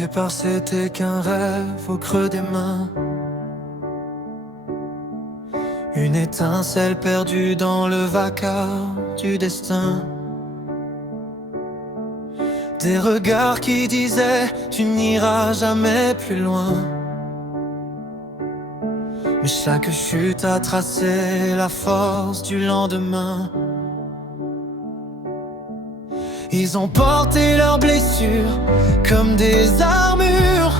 départ c'était qu'un rêve au creux des mains, une étincelle perdue dans le vacarme du destin. Des regards qui disaient tu n'iras jamais plus loin. Mais chaque chute a tracé la force du lendemain. Ils ont porté leurs blessures comme des armures,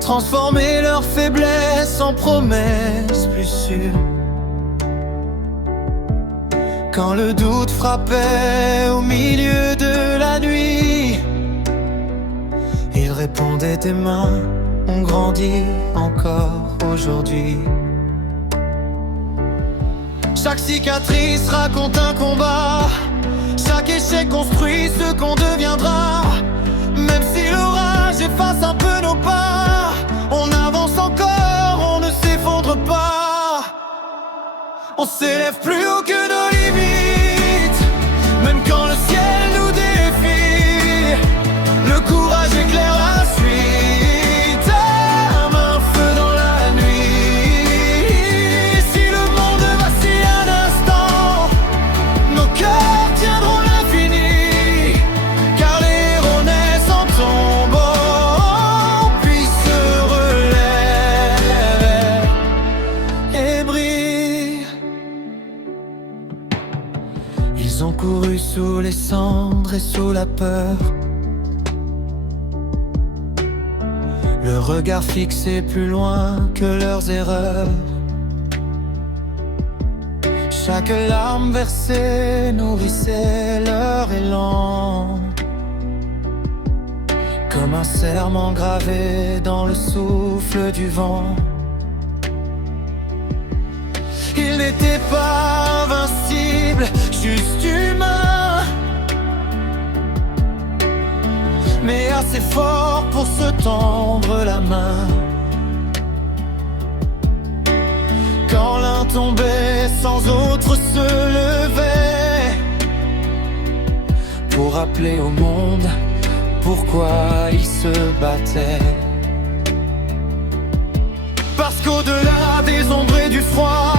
transformé leur faiblesse en promesses plus sûres. Quand le doute frappait au milieu de la nuit, ils répondaient tes mains ont grandi encore aujourd'hui. Chaque cicatrice raconte un combat, chaque échec construit ce qu'on deviendra. Même si l'orage efface un peu nos pas, on avance encore, on ne s'effondre pas. On s'élève plus haut que nos limites, même quand le ciel nous défie. Le courage éclaire la suite, comme un feu dans la nuit. Si le monde vacille un instant, nos cœurs tiendront l'infini, car les héros naissent en tombant, puis se relèvent et brillent. Ils ont couru sous les cendres et sous la peur, le regard fixé plus loin que leurs erreurs. Chaque larme versée nourrissait leur élan, comme un serment gravé dans le souffle du vent. Ils n'étaient pas invincibles, juste humains, mais assez forts pour se tendre la main. Quand l'un tombait, sans autre se levait, pour rappeler au monde pourquoi il se battait. Parce qu'au-delà des ombres et du froid,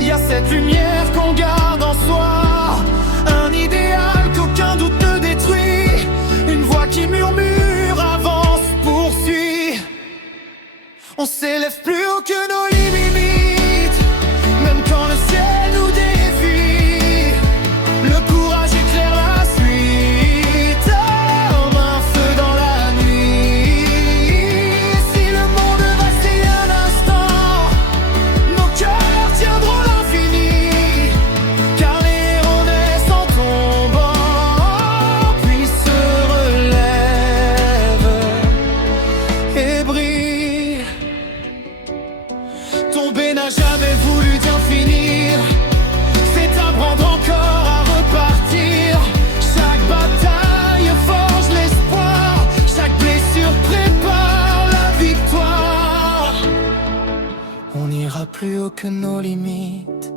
il y a cette lumière qu'on garde en soi, un idéal qu'aucun doute ne détruit, une voix qui murmure, avance, poursuit. On s'élève plus haut que nos limites, même quand le ciel nous défie. Le courage éclaire la suite, comme un feu dans la nuit. Si le monde vacille un instant, nos cœurs tiendront l'infini, car les héros naissent en tombant, puis se relèvent et brillent. Tomber n'a jamais voulu bien finir, c'est apprendre encore à repartir. Chaque bataille forge l'espoir, chaque blessure prépare la victoire. On n'ira plus haut que nos limites,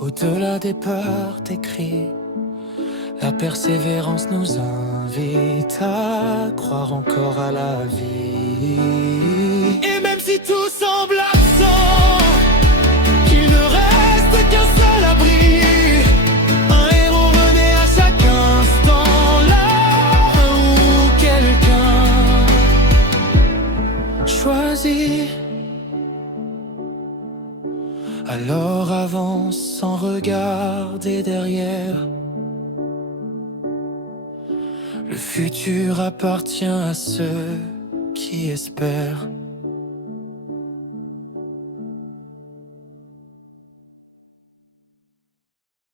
au-delà des peurs, des cris. La persévérance nous invite à croire encore à la vie. Et même si tout semble absent, qu'il ne reste qu'un seul abri, un héros renaît à chaque instant, là où quelqu'un choisit. Alors avance sans regarder derrière. Le futur appartient à ceux qui espèrent.